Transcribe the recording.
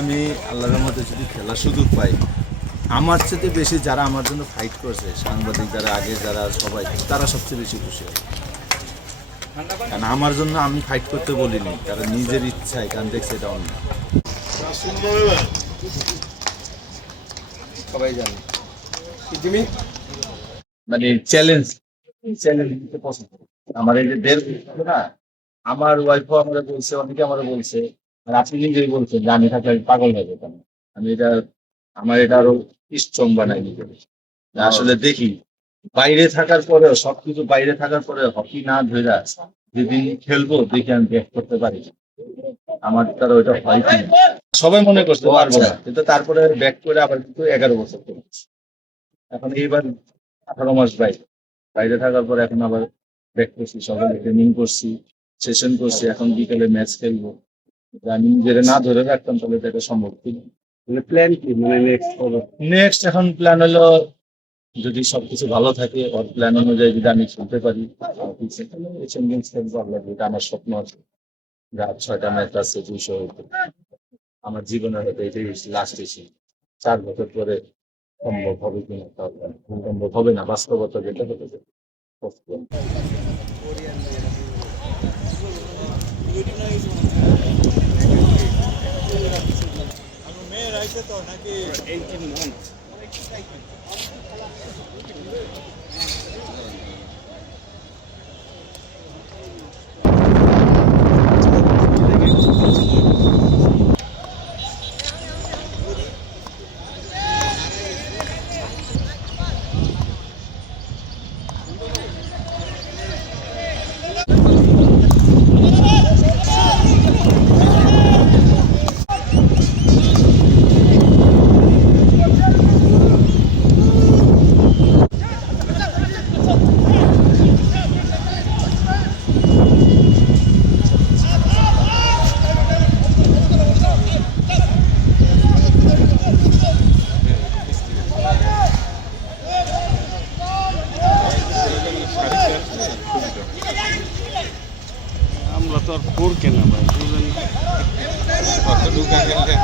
আমি আল্লাহর রহমতে যদি খেলার সুযোগ পাই, আমার চেয়ে বেশি যারা আমার জন্য ফাইট করছে, সাংবাদিক যারা আগে যারা সবাই, তারা সবচেয়ে বেশি খুশি হয়। কারণ আমার জন্য আমি ফাইট করতে বলিনি, তারা নিজের ইচ্ছায়, কারণ দেখছে এটা অন্য সবাই জানে মানে চ্যালেঞ্জ দিতে পছন্দ। আমার এই যে না, আমার ওয়াইফও আমরা বলছে, অনেকে আমরা বলছে, আর আপনি নিজেই বলছেন যে আমি থাকলে আমি পাগল হয়ে যেতাম। আমি এটা আমার এটা আরো স্ট্রং বানাই নিজে। আসলে দেখি বাইরে থাকার পরেও, সবকিছু বাইরে থাকার পরে হকি না ধরে যেদিন খেলবো দেখি আমি ব্যাক করতে পারি। আমার তার ওইটা হয় কি সবাই মনে করছে পারবো না, কিন্তু তারপরে ব্যাক করে আবার কিন্তু 11 বছর করেছি। এখন এইবার 18 মাস বাইরে বাইরে থাকার পর এখন আবার ব্যাক করছি, সকালে ট্রেনিং করছি, সেশন করছি, এখন বিকেলে ম্যাচ খেলবো। আমি নিজেরা না ধরে রাখতাম তাহলে তো এটা সম্ভব ছিল। প্ল্যান কি মানে নেক্সট এখন প্ল্যান হলো যদি সবকিছু ভালো থাকে, ওর প্ল্যান অনুযায়ী যদি আমি খেলতে পারি, এশিয়ান গেমস খেলবো। আল্লাহ, এটা আমার স্বপ্ন আছে। রাত 6টা ম্যাচ আছে 200 হইতে। আমার জীবনের হয়তো এটাই লাস্ট এশিয়ান। 4 বছর পরে সম্ভব হবে কিনা সম্ভব হবে না, বাস্তবতা যেটা হতে যাবে। মেয়ের আইসে তো নাকি 18 months আমরা তো আর ফোর কেনা ভাই, বুঝলেন না কত ঢুকা গেলে